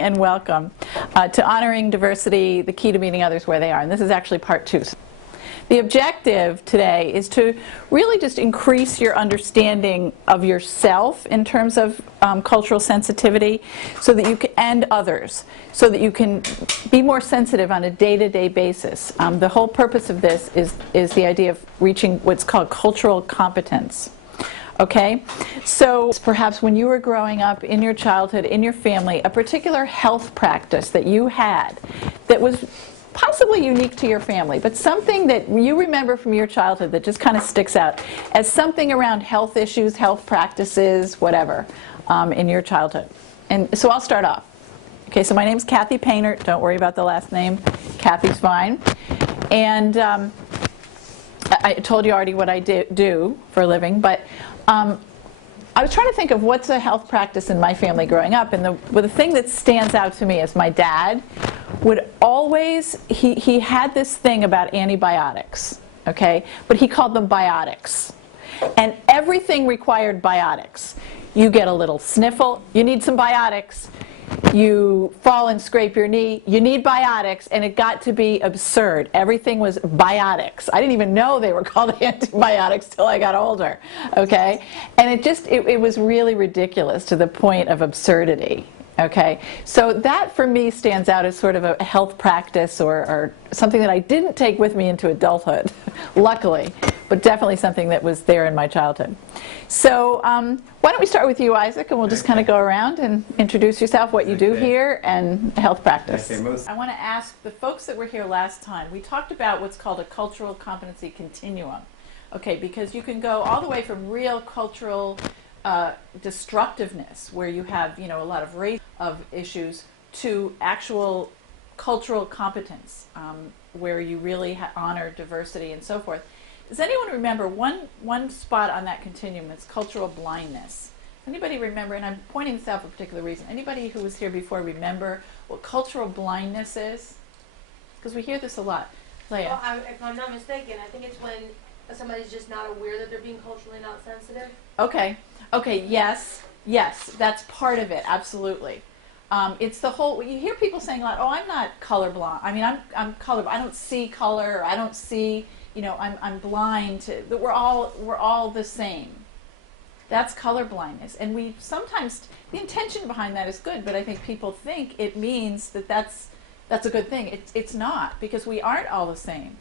And welcome to Honoring Diversity, the Key to Meeting Others Where They Are. And this is actually part 2. The objective today is to really just increase your understanding of yourself in terms of cultural sensitivity, so that you can, and others, so that you can be more sensitive on a day-to-day basis. The whole purpose of this is the idea of reaching what's called cultural competence. Okay, so perhaps when you were growing up in your childhood, in your family, a particular health practice that you had that was possibly unique to your family, but something that you remember from your childhood that just kind of sticks out as something around health issues, health practices, whatever, in your childhood. And so I'll start off. Okay, so my name's Kathy Painter. Don't worry about the last name. Kathy's fine. And I told you already what I do for a living, but I was trying to think of what's a health practice in my family growing up, and the thing that stands out to me is my dad would always, he had this thing about antibiotics, okay, but he called them biotics, and everything required biotics. You get a little sniffle, you need some biotics. You fall and scrape your knee, you need biotics, and it got to be absurd. Everything was biotics. I didn't even know they were called antibiotics till I got older, okay? And it was really ridiculous to the point of absurdity, okay? So that for me stands out as sort of a health practice or something that I didn't take with me into adulthood, luckily, but definitely something that was there in my childhood. So why don't we start with you, Isaac, and we'll just kind of go around and introduce yourself, what you do here, and health practice. I want to ask the folks that were here last time, we talked about what's called a cultural competency continuum. Okay, because you can go all the way from real cultural destructiveness, where you have, you know, a lot of race of issues, to actual cultural competence, where you really honor diversity and so forth. Does anyone remember one spot on that continuum? It's cultural blindness. Anybody remember, and I'm pointing this out for a particular reason, anybody who was here before remember what cultural blindness is? Because we hear this a lot. Leah. Well, if I'm not mistaken, I think it's when somebody's just not aware that they're being culturally not sensitive. Okay. Okay, yes, that's part of it, absolutely. It's the whole, you hear people saying a lot, oh, I'm not colorblind. I mean, I'm colorblind. I don't see color, or I don't see, you know, I'm blind to, that we're all the same. That's color blindness. And we sometimes, the intention behind that is good, but I think people think it means that that's a good thing. It's not, because we aren't all the same.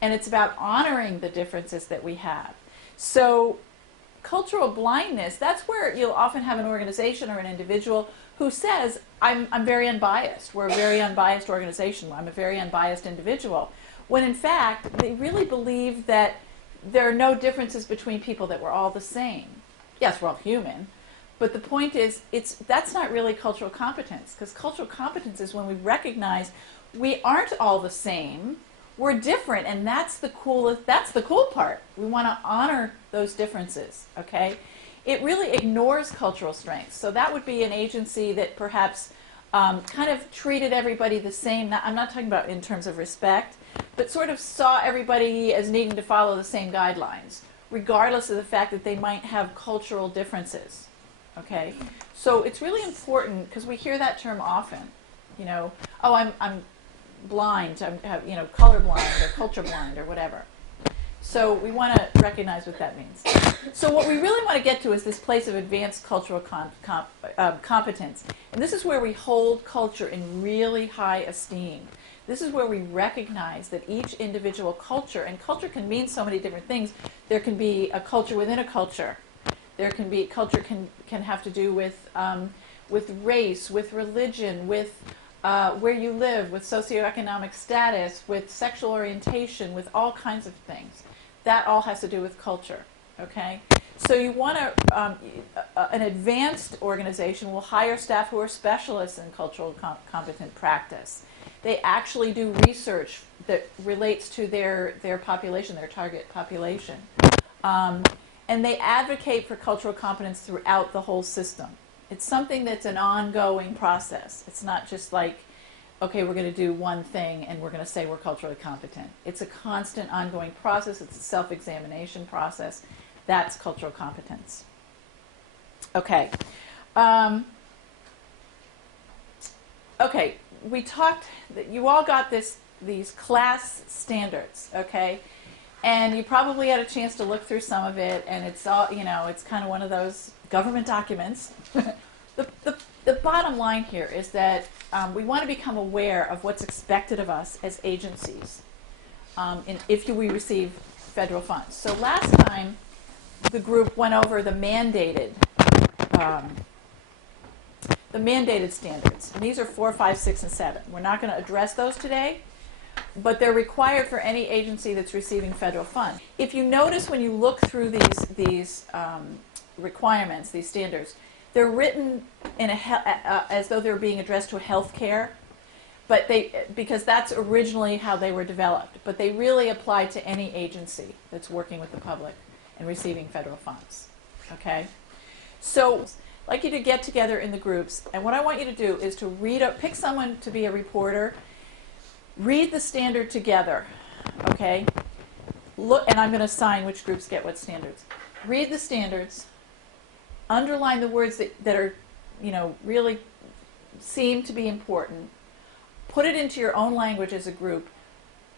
And it's about honoring the differences that we have. So cultural blindness, that's where you'll often have an organization or an individual who says, I'm very unbiased. We're a very unbiased organization. I'm a very unbiased individual. When in fact, they really believe that there are no differences between people, that we're all the same. Yes, we're all human, but the point is, that's not really cultural competence, because cultural competence is when we recognize we aren't all the same, we're different, and that's the cool part. We want to honor those differences, okay? It really ignores cultural strengths. So that would be an agency that perhaps kind of treated everybody the same. I'm not talking about in terms of respect, but sort of saw everybody as needing to follow the same guidelines, regardless of the fact that they might have cultural differences, okay? So it's really important, because we hear that term often, you know, oh, I'm blind, I'm, you know, colorblind or culture blind or whatever. So we want to recognize what that means. So what we really want to get to is this place of advanced cultural competence. And this is where we hold culture in really high esteem. This is where we recognize that each individual culture, and culture can mean so many different things. There can be a culture within a culture. There can be, culture can have to do with race, with religion, with where you live, with socioeconomic status, with sexual orientation, with all kinds of things. That all has to do with culture, okay? So you want to, an advanced organization will hire staff who are specialists in cultural competent practice. They actually do research that relates to their population, their target population. And they advocate for cultural competence throughout the whole system. It's something that's an ongoing process. It's not just like, okay, we're going to do one thing and we're going to say we're culturally competent. It's a constant, ongoing process. It's a self-examination process. That's cultural competence. Okay. okay, we talked, you all got these class standards, okay? And you probably had a chance to look through some of it, and it's all, it's kind of one of those government documents. The bottom line here is that we want to become aware of what's expected of us as agencies if we receive federal funds. So last time, the group went over the mandated standards. And these are 4, 5, 6, and 7. We're not going to address those today, but they're required for any agency that's receiving federal funds. If you notice when you look through these requirements, these standards, they're written in as though they're being addressed to healthcare, but because that's originally how they were developed. But they really apply to any agency that's working with the public and receiving federal funds. Okay, so I'd like you to get together in the groups, and what I want you to do is to pick someone to be a reporter. Read the standard together, okay? Look, and I'm going to assign which groups get what standards. Read the standards, underline the words that are, really seem to be important. Put it into your own language as a group.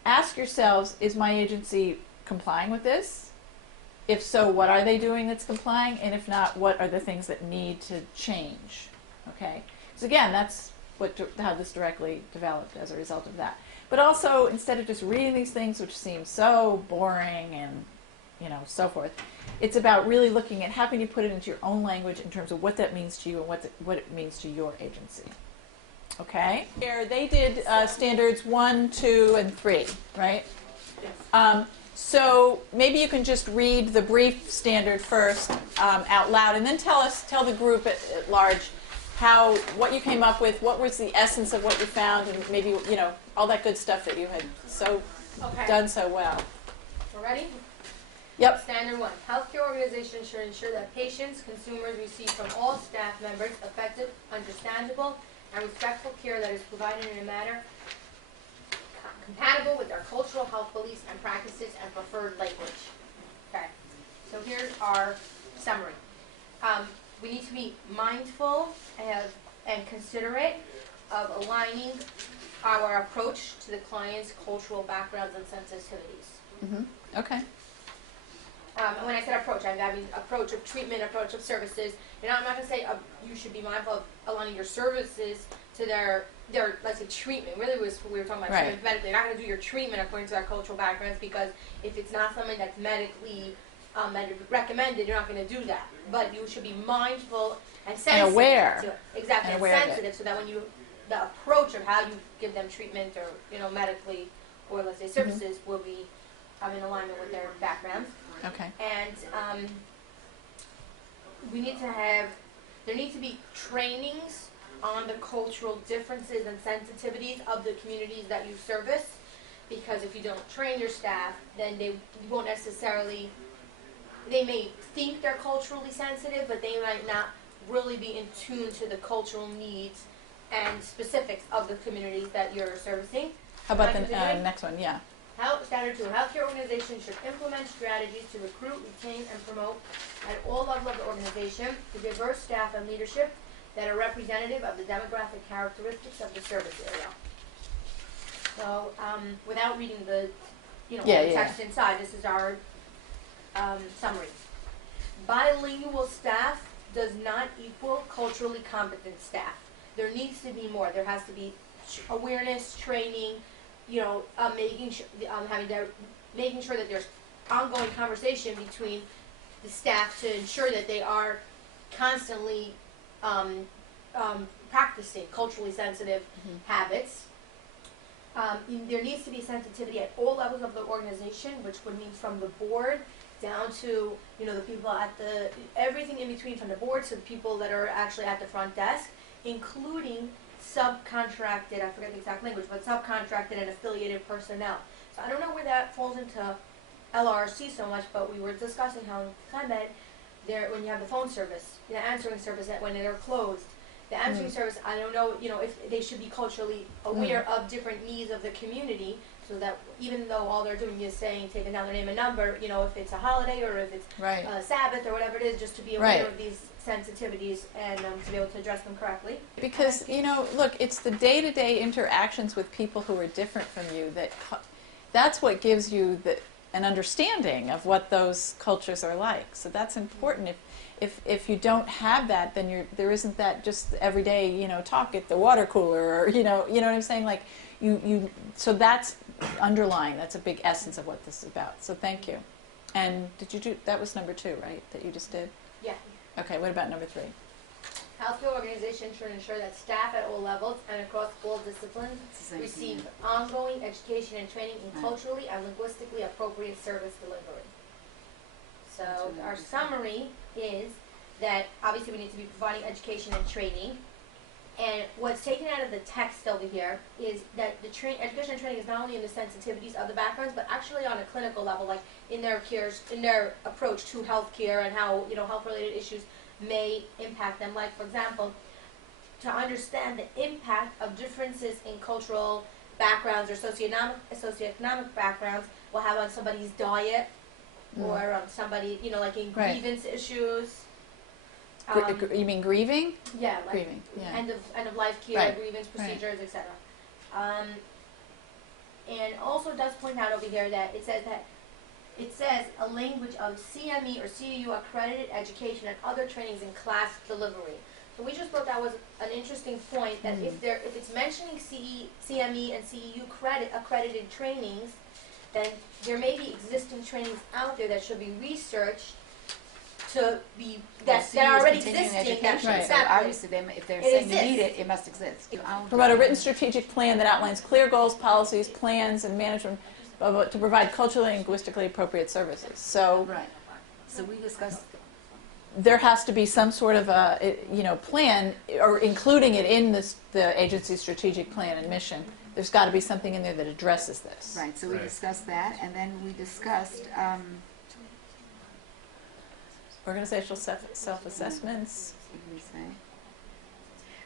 Ask yourselves, is my agency complying with this? If so, what are they doing that's complying? And if not, what are the things that need to change? Okay? Because again, that's how this directly developed as a result of that. But also, instead of just reading these things, which seem so boring and, so forth, it's about really looking at how can you put it into your own language in terms of what that means to you and what it means to your agency. Okay? Here, they did standards 1, 2, and 3, right? Yes. So maybe you can just read the brief standard first out loud, and then tell the group at large what you came up with, what was the essence of what you found, and maybe, all that good stuff that you had done so well. We're ready? Yep. Standard 1. Healthcare organizations should ensure that patients, consumers receive from all staff members effective, understandable, and respectful care that is provided in a manner compatible with their cultural health beliefs and practices and preferred language. Okay. So here's our summary. We need to be mindful and considerate of aligning our approach to the client's cultural backgrounds and sensitivities. Mm-hmm. Okay. And when I said approach, I mean approach of treatment, approach of services. I'm not going to say you should be mindful of aligning your services to their let's say treatment. Really was we were talking about treatment medically. You're not going to do your treatment according to their cultural backgrounds, because if it's not something that's medically recommended, you're not going to do that. But you should be mindful and sensitive and aware to it. Exactly, and sensitive, so that when the approach of how you give them treatment or medically or let's say services will be in alignment with their backgrounds. Okay. And there needs to be trainings on the cultural differences and sensitivities of the communities that you service, because if you don't train your staff, then they won't necessarily, they may think they're culturally sensitive, but they might not really be in tune to the cultural needs and specifics of the communities that you're servicing. How about the next one? Yeah. Standard 2. Healthcare organizations should implement strategies to recruit, retain, and promote at all levels of the organization the diverse staff and leadership that are representative of the demographic characteristics of the service area. So, without reading the, all the text inside, this is our summary. Bilingual staff does not equal culturally competent staff. There needs to be more. There has to be awareness, training, making sure that there's ongoing conversation between the staff to ensure that they are constantly practicing culturally sensitive habits. There needs to be sensitivity at all levels of the organization, which would mean from the board down to the people at everything in between, from the board to the people that are actually at the front desk, including subcontracted, I forget the exact language, but subcontracted and affiliated personnel. So I don't know where that falls into LRC so much, but we were discussing how in CLAS when you have the phone service, the answering service, that when they're closed, the answering service, I don't know, if they should be culturally aware of different needs of the community, so that even though all they're doing is taking down their name and number, if it's a holiday or if it's Sabbath or whatever it is, just to be aware of these sensitivities and to be able to address them correctly. Because, you know, look, it's the day-to-day interactions with people who are different from you that's what gives you an understanding of what those cultures are like. So that's important. If you don't have that, then there isn't that just everyday, you know, talk at the water cooler, or you know what I'm saying? Like so that's underlying. That's a big essence of what this is about. So thank you. And that was number 2, right? That you just did? Yeah. Okay. What about number 3? Healthcare organizations should ensure that staff at all levels and across all disciplines receive ongoing education and training in culturally and linguistically appropriate service delivery. So our summary is that obviously we need to be providing education and training. And what's taken out of the text over here is that the education and training is not only in the sensitivities of the backgrounds, but actually on a clinical level, like in their approach to healthcare and how, you know, health-related issues may impact them. Like, for example, to understand the impact of differences in cultural backgrounds or socioeconomic backgrounds will have on somebody's diet or on somebody, you know, like in grievance issues. You mean grieving? Yeah, like grieving. Yeah. End of life care, grievance procedures, etc. And also does point out over here that it says a language of CME or CEU accredited education and other trainings in class delivery. So we just thought that was an interesting point, that if it's mentioning CME and CEU accredited trainings, then there may be existing trainings out there that should be researched to be that are already existing. So obviously, if they're saying they need it, it must exist. Promote a written strategic plan that outlines clear goals, policies, plans, and management to provide culturally and linguistically appropriate services. So, So we discussed. There has to be some sort of a plan, or including it in the agency's strategic plan and mission. There's got to be something in there that addresses this. Right. So we discussed that, and then we discussed. Organizational self-assessments. What did we say?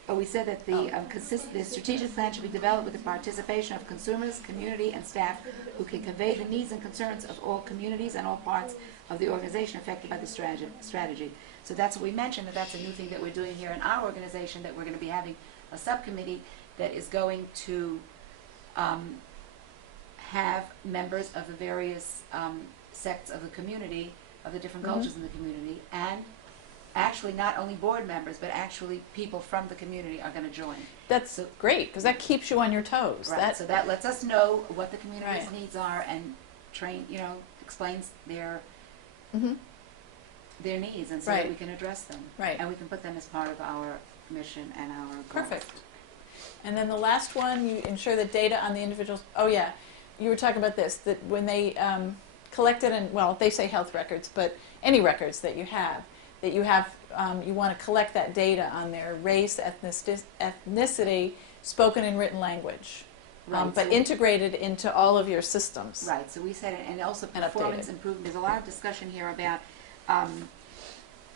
Oh, we said that the strategic plan should be developed with the participation of consumers, community, and staff who can convey the needs and concerns of all communities and all parts of the organization affected by the strategy. So that's what we mentioned, that's a new thing that we're doing here in our organization, that we're going to be having a subcommittee that is going to have members of the various sects of the community, of the different cultures in the community, and actually not only board members, but actually people from the community are going to join. That's great, because that keeps you on your toes. Right. So that lets us know what the community's needs are, and explains their needs, and so that we can address them. Right. And we can put them as part of our mission and our goals. Perfect. And then the last one, you ensure that data on the individuals. Oh yeah, you were talking about this, that when they collected, and well, they say health records, but any records that you want to collect that data on their race, ethnicity, spoken and written language, but integrated into all of your systems. Right. So we said, and also performance improvement. There's a lot of discussion here about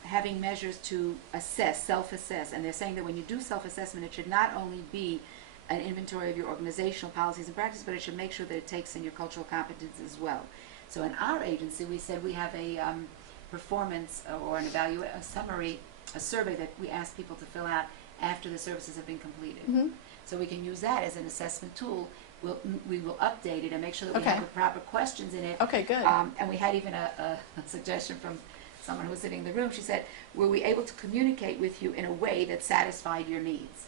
having measures to self-assess, and they're saying that when you do self-assessment, it should not only be an inventory of your organizational policies and practices, but it should make sure that it takes in your cultural competence as well. So in our agency, we said we have a performance or a summary, a survey that we ask people to fill out after the services have been completed. So we can use that as an assessment tool. We will update it and make sure that we have the proper questions in it. Okay, good. And we had even a suggestion from someone who was sitting in the room. She said, were we able to communicate with you in a way that satisfied your needs?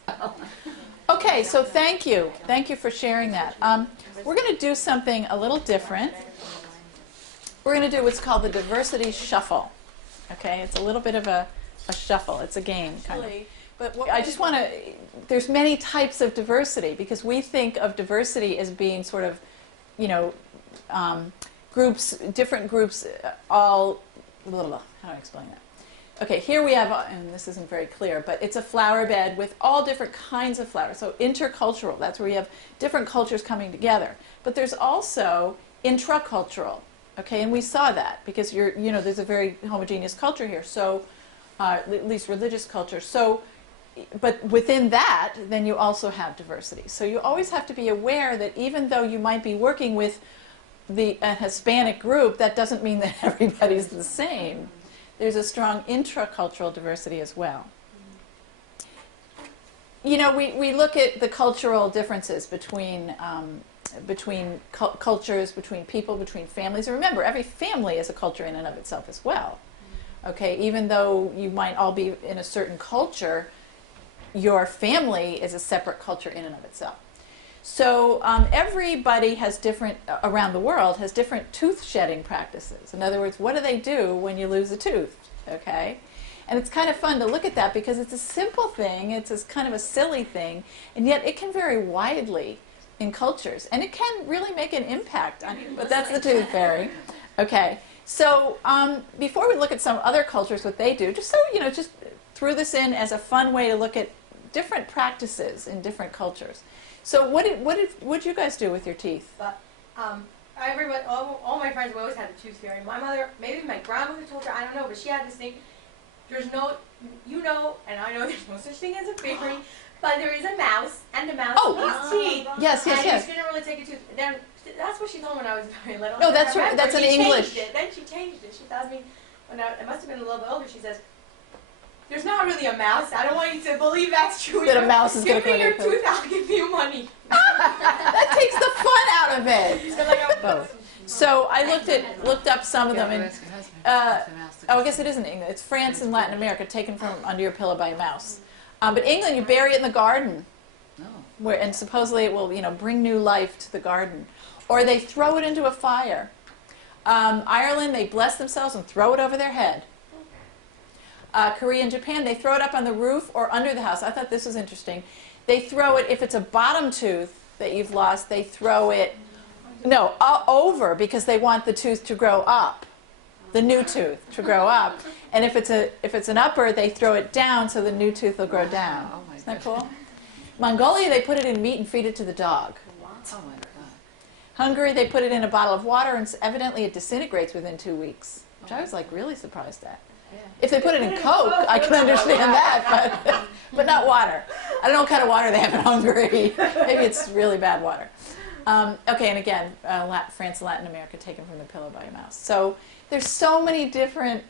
Okay, so thank you. Thank you for sharing that. We're going to do something a little different. We're going to do what's called the diversity shuffle. Okay, it's a little bit of a shuffle. It's a game, kind of. But I just want to, there's many types of diversity, because we think of diversity as being sort of, groups, different groups, all, how do I explain that? Okay, here we have, and this isn't very clear, but it's a flower bed with all different kinds of flowers. So intercultural, that's where you have different cultures coming together. But there's also intracultural, okay, and we saw that because there's a very homogeneous culture here, so at least religious culture. So, but within that, then you also have diversity. So you always have to be aware that even though you might be working with a Hispanic group, that doesn't mean that everybody's the same. there's a strong intracultural diversity as well. You know, we look at the cultural differences between cultures, between people, between families. And remember, every family is a culture in and of itself as well. Okay, even though you might all be in a certain culture, your family is a separate culture in and of itself. So everybody has different, around the world, has different tooth shedding practices. In other words, what do they do when you lose a tooth? Okay? And it's kind of fun to look at that because it's a simple thing, it's a kind of a silly thing, and yet it can vary widely in cultures. And it can really make an impact on you. But that's the tooth fairy. Okay. So before we look at some other cultures, what they do, just so, you know, just threw this in as a fun way to look at different practices in different cultures. So what did you guys do with your teeth? But everyone, all my friends always had a tooth fairy. My mother, maybe my grandmother told her, I don't know, but she had this thing. There's no, you know, and I know there's no such thing as a fairy, but there is a mouse, and the mouse eats teeth. Yes, yes, and yes. she didn't really take a tooth. Then that's what she told me when I was very little. No, that's I right. remember That's in she English. changed it. Then she changed it. She tells me, when I must have been a little bit older, she says, there's not really a mouse. I don't want you to believe that's true. That a mouse is going to Give me your come in. tooth, I'll give you money. That takes the fun out of it. So like, Both. So I looked up some of them, and I guess it isn't England. It's France and Latin America, taken from under your pillow by a mouse. But England, you bury it in the garden, and supposedly it will, you know, bring new life to the garden, or they throw it into a fire. Ireland, they bless themselves and throw it over their head. Korea and Japan, they throw it up on the roof or under the house. I thought this was interesting. They throw it, if it's a bottom tooth that you've lost, they throw it, over, because they want the tooth to grow up, the new tooth to grow up. And if it's an upper, they throw it down so the new tooth will grow down. Oh my Isn't that cool? Mongolia, they put it in meat and feed it to the dog. Oh my God. Hungary, they put it in a bottle of water, and evidently it disintegrates within 2 weeks, which I was like really surprised at. If they put it in Coke, I can understand that, but not water. I don't know what kind of water they have in Hungary. Maybe it's really bad water. Okay, and again, France and Latin America, taken from the pillow by a mouse. So there's so many different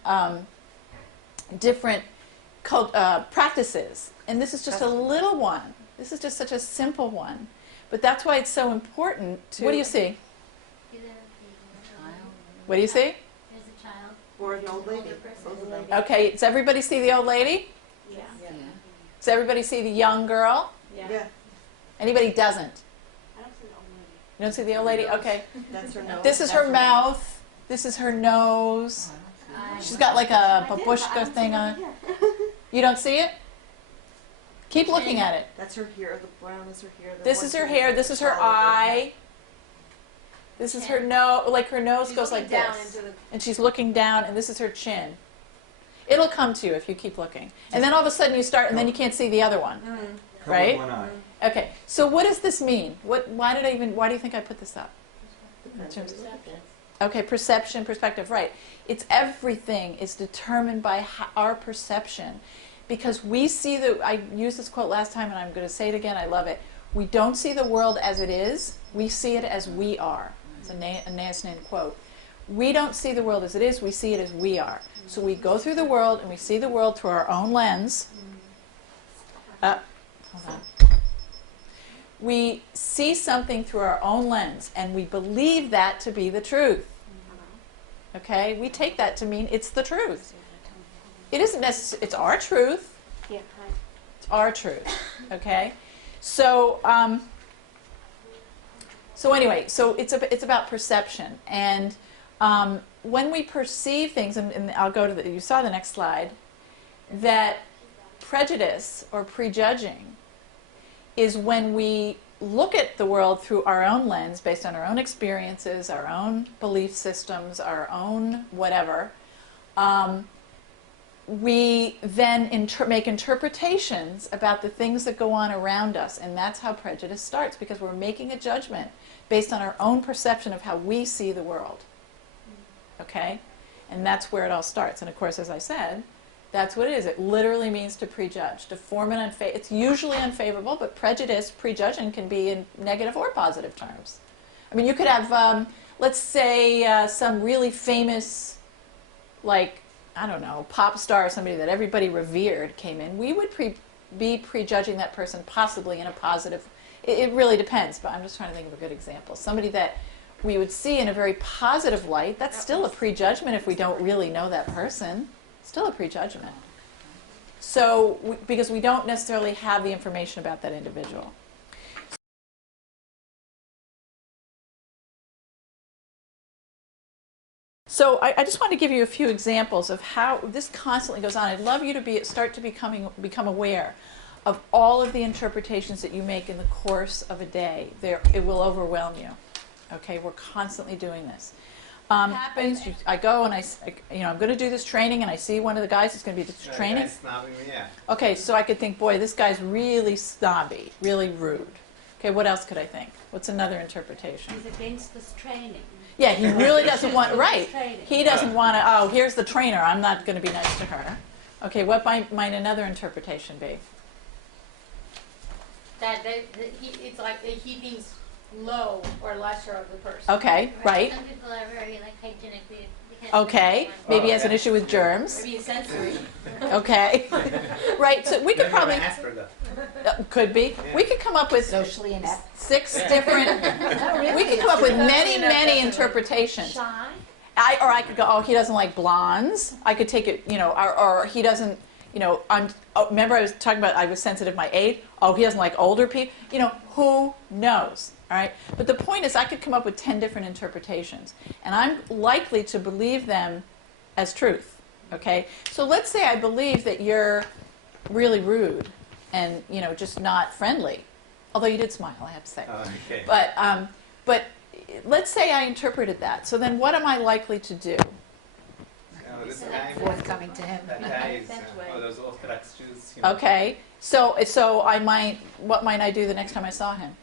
practices, and this is just a little one. This is just such a simple one, but that's why it's so important to. What do you see? What do you see? Or an old lady. Okay, does everybody see the old lady? yeah. Yeah. Does everybody see the young girl? Yeah, Anybody doesn't? I don't see the old lady. You don't see the old lady? Okay. that's her nose. This is her mouth. This is her nose. She's got like a babushka thing on. You don't see it? Keep looking at it. That's her hair. The brown is her hair. This is her hair. This is her eye. This is her nose. Like her nose She's goes looking like down this. into the. And she's looking down, and this is her chin. It'll come to you if you keep looking. And then all of a sudden you start, and then you can't see the other one. Cover Right? one eye. Okay, so what does this mean? Why do you think I put this up? Okay, perception, perspective, right. It's everything is determined by our perception. Because we see I used this quote last time, and I'm going to say it again, I love it. We don't see the world as it is, we see it as we are. It's a Naisnan quote. We don't see the world as it is, we see it as we are. So we go through the world, and we see the world through our own lens. Hold on. We see something through our own lens, and we believe that to be the truth. Okay? We take that to mean it's the truth. It isn't necessarily, it's our truth. Yeah. It's our truth. Okay? So, anyway, so it's about perception. And when we perceive things, and I'll go to you saw the next slide, that prejudice or prejudging is when we look at the world through our own lens, based on our own experiences, our own belief systems, our own whatever. We then make interpretations about the things that go on around us, and that's how prejudice starts, because we're making a judgment based on our own perception of how we see the world. Okay? And that's where it all starts. And of course, as I said, that's what it is. It literally means to prejudge, to form an it's usually unfavorable, but prejudice, prejudging can be in negative or positive terms. I mean, you could have, let's say, some really famous, like, I don't know, pop star or somebody that everybody revered came in, we would be prejudging that person possibly in a positive. It really depends, but I'm just trying to think of a good example. Somebody that we would see in a very positive light, that's still a prejudgment if we don't really know that person. Still a prejudgment. So, because we don't necessarily have the information about that individual. So I just want to give you a few examples of how this constantly goes on. I'd love you to start to become aware of all of the interpretations that you make in the course of a day. It will overwhelm you. Okay, we're constantly doing this. Happens. I go and I'm going to do this training, and I see one of the guys who's going to be this training. Snobbing me, yeah. Okay, so I could think, boy, this guy's really snobby, really rude. Okay, what else could I think? What's another interpretation? He's against this training. Yeah, he really doesn't want, right. Training. He doesn't want to, oh, here's the trainer, I'm not going to be nice to her. Okay, what might another interpretation be? That it's like he thinks low or lesser of the person. Okay, right. Some people are very like hygienically. Okay, maybe he has an issue with germs. Maybe sensory. Okay, right. So we could probably could be. We could come up with Socially inept. 6 different. We could come up with many interpretations. Shy. Or I could go, oh, he doesn't like blondes. I could take it, or he doesn't. Remember I was talking about I was sensitive my age. Oh, he doesn't like older people. Who knows? All right. But the point is, I could come up with 10 different interpretations, and I'm likely to believe them as truth. Okay. So let's say I believe that you're really rude and just not friendly, although you did smile, I have to say. Okay. But let's say I interpreted that. So then, what am I likely to do? This guy, Forthcoming to him. that guy is, those Orthodox Jews. Okay. So what might I do the next time I saw him?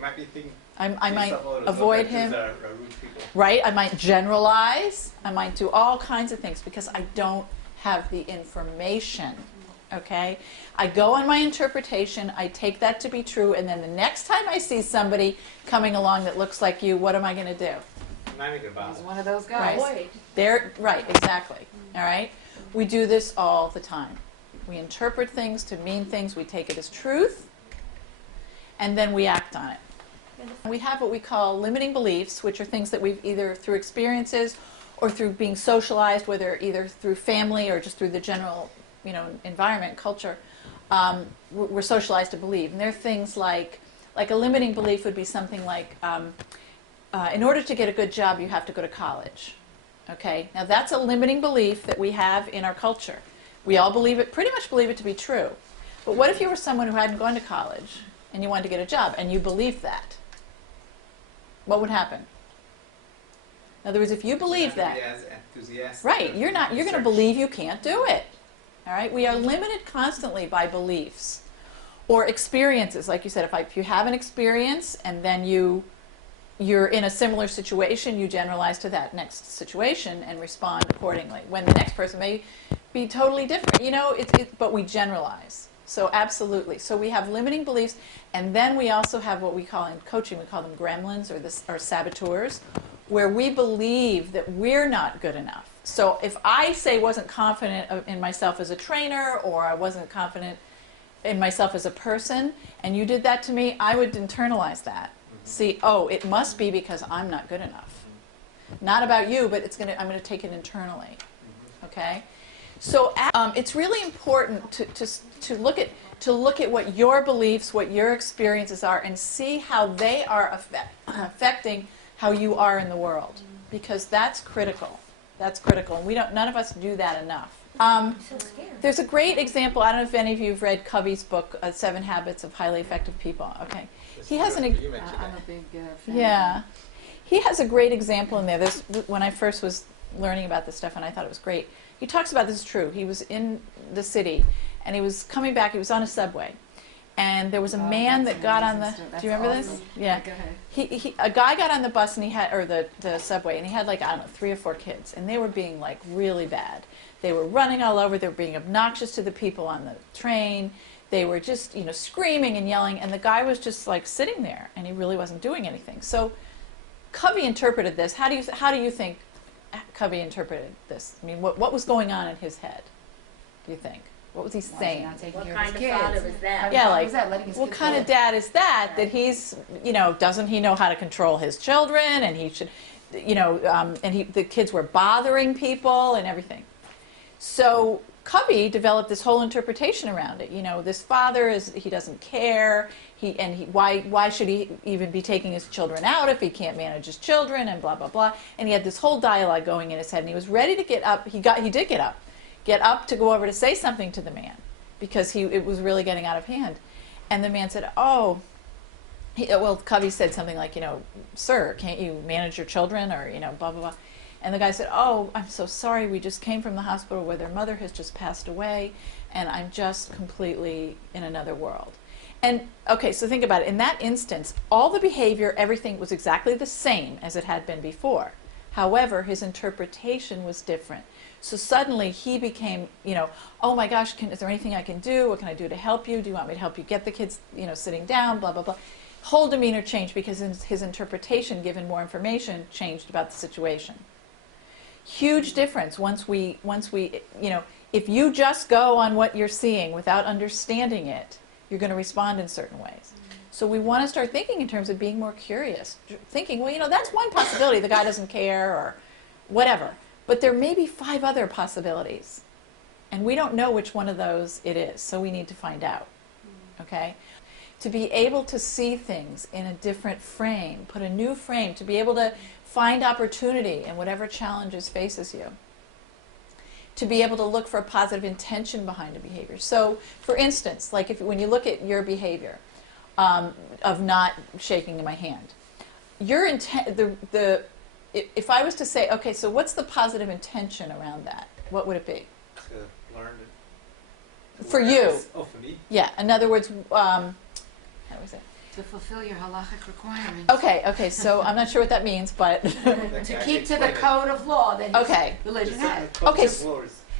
Might be thinking. I might avoid him. Are rude people. Right? I might generalize. I might do all kinds of things because I don't have the information. Okay? I go on my interpretation, I take that to be true, and then the next time I see somebody coming along that looks like you, what am I going to do? He's one of those guys. Right, exactly. All right? We do this all the time. We interpret things to mean things, we take it as truth, and then we act on it. We have what we call limiting beliefs, which are things that we've either through experiences or through being socialized, whether either through family or just through the general environment, culture, we're socialized to believe. And they're things like a limiting belief would be something like, in order to get a good job, you have to go to college. Okay? Now that's a limiting belief that we have in our culture. We all pretty much believe it to be true. But what if you were someone who hadn't gone to college and you wanted to get a job and you believed that? What would happen? In other words, if you believe that, right, you're going to believe you can't do it. All right? We are limited constantly by beliefs or experiences. Like you said, if you have an experience and then you're in a similar situation, you generalize to that next situation and respond accordingly. When the next person may be totally different, but we generalize. So absolutely. So we have limiting beliefs, and then we also have what we call in coaching, we call them gremlins or saboteurs, where we believe that we're not good enough. So if I wasn't confident in myself as a trainer, or I wasn't confident in myself as a person, and you did that to me, I would internalize that. See, it must be because I'm not good enough. Not about you, but I'm going to take it internally. Okay? So it's really important to look at what your beliefs, what your experiences are, and see how they are affecting how you are in the world, because that's critical. That's critical, and none of us do that enough. There's a great example. I don't know if any of you have read Covey's book, 7 Habits of Highly Effective People. Okay, he has I'm a big fan. Yeah, he has a great example in there. When I first was learning about this stuff, and I thought it was great. He talks about, this is true, he was in the city, and he was coming back, he was on a subway, and there was a man that got on the, do you remember this? Yeah. Go ahead. A guy got on the bus, and the subway, and he had 3 or 4 kids, and they were being really bad. They were running all over, they were being obnoxious to the people on the train, they were just, screaming and yelling, and the guy was just sitting there, and he really wasn't doing anything. So Covey interpreted this. How do you think Covey interpreted this? I mean, what was going on in his head, do you think? What was he Why is he saying? not taking What care kind of of his father kids? was What that? kind of Yeah, father like, was that? Letting his what kids kind go of dad is that? That he's, doesn't he know how to control his children, and he should, the kids were bothering people and everything. So Covey developed this whole interpretation around it. This father he doesn't care. Why should he even be taking his children out if he can't manage his children, and blah blah blah. And he had this whole dialogue going in his head, and he was ready to get up. He did get up to go over to say something to the man, because it was really getting out of hand. And the man said, "Oh." Covey said something like, "Sir, can't you manage your children?" Or, blah, blah, blah. And the guy said, "Oh, I'm so sorry. We just came from the hospital where their mother has just passed away, and I'm just completely in another world." And, okay, so think about it. In that instance, all the behavior, everything was exactly the same as it had been before. However, his interpretation was different. So suddenly he became, "Oh my gosh, is there anything I can do? What can I do to help you? Do you want me to help you get the kids, sitting down, blah, blah, blah." Whole demeanor changed because his interpretation, given more information, changed about the situation. Huge difference once we, if you just go on what you're seeing without understanding it, you're going to respond in certain ways. So we want to start thinking in terms of being more curious, thinking, well, that's one possibility, the guy doesn't care or whatever. But there may be 5 other possibilities, and we don't know which one of those it is, so we need to find out, okay? To be able to see things in a different frame, put a new frame, to be able to find opportunity in whatever challenges faces you. To be able to look for a positive intention behind a behavior. So, for instance, like when you look at your behavior of not shaking my hand, your intent, if I was to say, okay, so what's the positive intention around that? What would it be? To learn it. For you? Oh, for me? Yeah. In other words, how do we say? To fulfill your halachic requirements. Okay. So I'm not sure what that means, but To keep to the code of law that his Okay. religion has. Okay,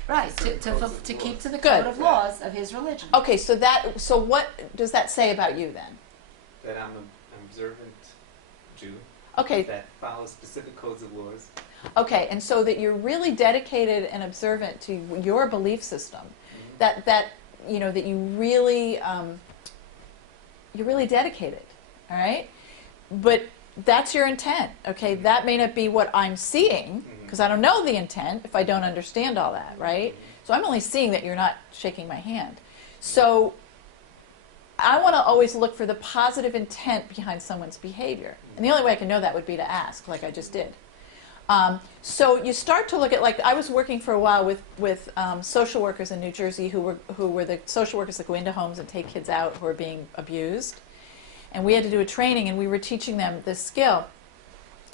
Right, to keep to the Good. code of laws of his religion. okay. So what does that say about you then? That I'm an observant Jew Okay. that follows specific codes of laws. Okay, and so that you're really dedicated and observant to your belief system, that that you really you're really dedicated, all right? But that's your intent, okay? That may not be what I'm seeing, because I don't know the intent if I don't understand all that, right? So I'm only seeing that you're not shaking my hand. So I want to always look for the positive intent behind someone's behavior. And the only way I can know that would be to ask, like I just did. So you start to look at, like, I was working for a while with social workers in New Jersey who were the social workers that go into homes and take kids out who are being abused. And we had to do a training, and we were teaching them this skill.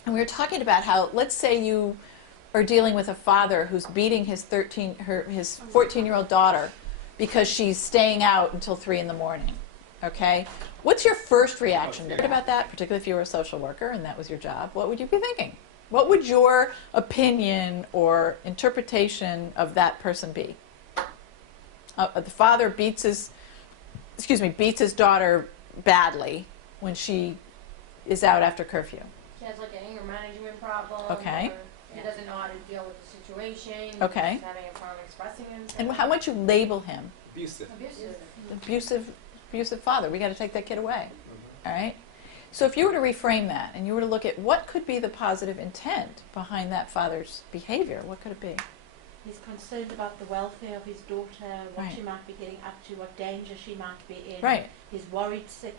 And we were talking about how, let's say you are dealing with a father who's beating his 14-year-old daughter because she's staying out until 3 in the morning. Okay? What's your first reaction to about that, particularly if you were a social worker and that was your job? What would you be thinking? What would your opinion or interpretation of that person be? The father beats his daughter badly when she is out after curfew. She has like an anger management problem. Okay. Or he doesn't know how to deal with the situation. Okay. He's having a problem expressing himself. And how much you label him? Abusive. Abusive father. We got to take that kid away. All right? So if you were to reframe that and you were to look at what could be the positive intent behind that father's behavior, what could it be? He's concerned about the welfare of his daughter, what Right. she might be getting up to, what danger she might be in. Right. He's worried sick.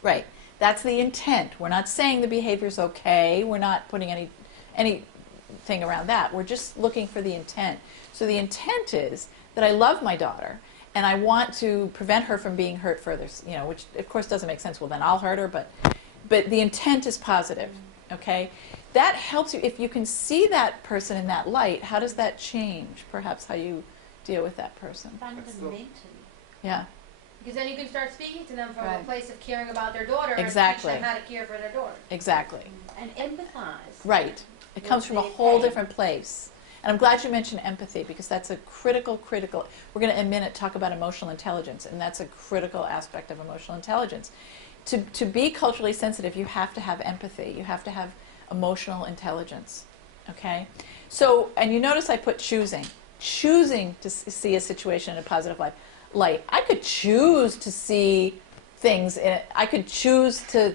Right. That's the intent. We're not saying the behavior's okay. We're not putting anything around that. We're just looking for the intent. So the intent is that I love my daughter and I want to prevent her from being hurt further, which of course doesn't make sense. Well, then I'll hurt her, but the intent is positive, okay? That helps you. If you can see that person in that light, how does that change, perhaps, how you deal with that person? Fundamentally. Yeah, Because then you can start speaking to them from Right. a place of caring about their daughter Exactly. and teach them how to care for their daughter. exactly. And empathize. Right. It comes from a whole different place. And I'm glad you mentioned empathy, because that's a critical, we're going to in a minute talk about emotional intelligence, and that's a critical aspect of emotional intelligence. To be culturally sensitive, you have to have empathy. You have to have emotional intelligence. Okay? So, and you notice I put choosing. Choosing to see a situation in a positive light. I could choose to see things in it. I could choose to,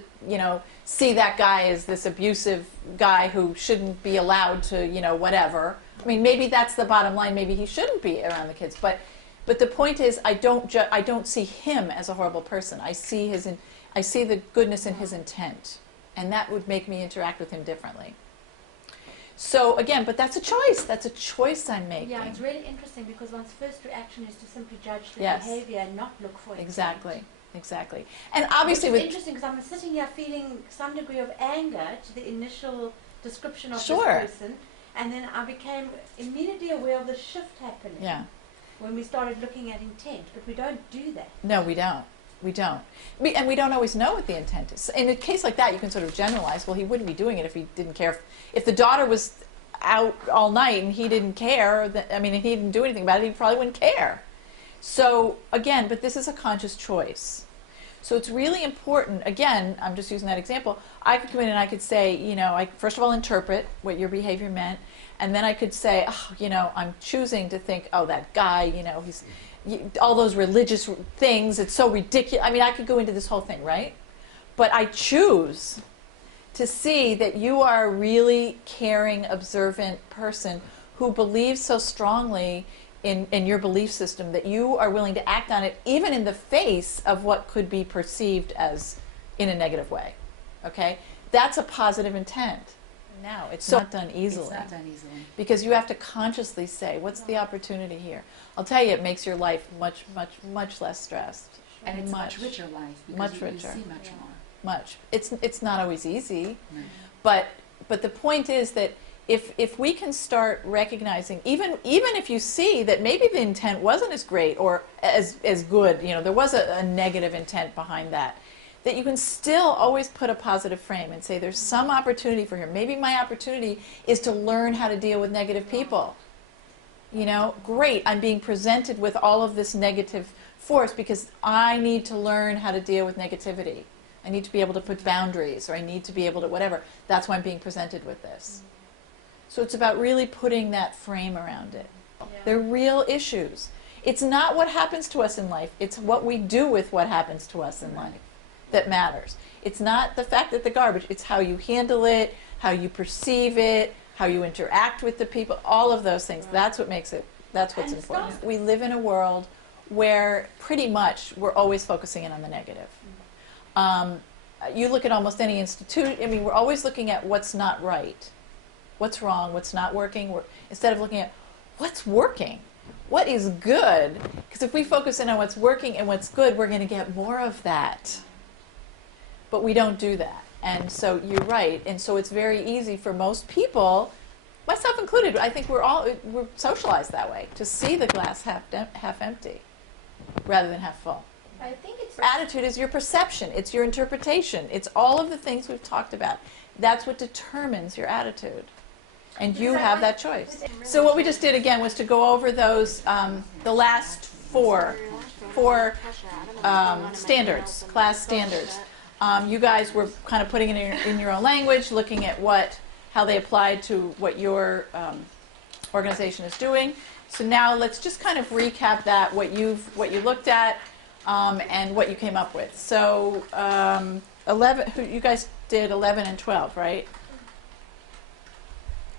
see that guy as this abusive guy who shouldn't be allowed to, whatever. I mean, maybe that's the bottom line. Maybe he shouldn't be around the kids. But the point is, I don't see him as a horrible person. I see the goodness in his intent, and that would make me interact with him differently. So again, but that's a choice. That's a choice I'm making. Yeah, it's really interesting because one's first reaction is to simply judge the Yes. behavior and not look for it. Exactly. And obviously, Which is with interesting because I'm sitting here feeling some degree of anger to the initial description of Sure. this person, and then I became immediately aware of the shift happening when we started looking at intent. But we don't do that. No, we don't. And we don't always know what the intent is. In a case like that, you can sort of generalize, well, he wouldn't be doing it if he didn't care. If the daughter was out all night and he didn't care, and he didn't do anything about it, he probably wouldn't care. So again, but this is a conscious choice. So it's really important, again, I'm just using that example, I could come in and I could say, I first of all interpret what your behavior meant, and then I could say, I'm choosing to think, that guy, he's all those religious things, it's so ridiculous. I could go into this whole thing, right? But I choose to see that you are a really caring, observant person who believes so strongly in your belief system that you are willing to act on it even in the face of what could be perceived as in a negative way. Okay? That's a positive intent. Now, it's not done easily. It's not done easily. Because you have to consciously say, what's the opportunity here? I'll tell you, it makes your life much, much, much less stressed. And it's a much richer life because Much you richer. see much more. Much. It's not always easy, No. but the point is that if we can start recognizing, even if you see that maybe the intent wasn't as great or as good, there was a negative intent behind that you can still always put a positive frame and say there's some opportunity for him. Maybe my opportunity is to learn how to deal with negative people. Great, I'm being presented with all of this negative force because I need to learn how to deal with negativity. I need to be able to put boundaries, or I need to be able to whatever. That's why I'm being presented with this. So it's about really putting that frame around it. They're real issues. It's not what happens to us in life. It's what we do with what happens to us in life that matters. It's not the fact that the garbage, it's how you handle it, how you perceive it, how you interact with the people, all of those things. That's what makes it, that's what's important. We live in a world where pretty much we're always focusing in on the negative. You look at almost any institute, we're always looking at what's not right. What's wrong, what's not working, instead of looking at what's working, what is good. Because if we focus in on what's working and what's good, we're going to get more of that. But we don't do that. And so you're right. And so it's very easy for most people, myself included, I think we're socialized that way, to see the glass half empty rather than half full. I think it's Attitude is your perception, it's your interpretation, it's all of the things we've talked about. That's what determines your attitude. And you have that choice. So what we just did again was to go over those, the last four standards, class standards. You guys were kind of putting it in your own language, looking at how they applied to what your organization is doing. So now let's just kind of recap that, what you looked at, and what you came up with. So 11, you guys did 11 and 12, right?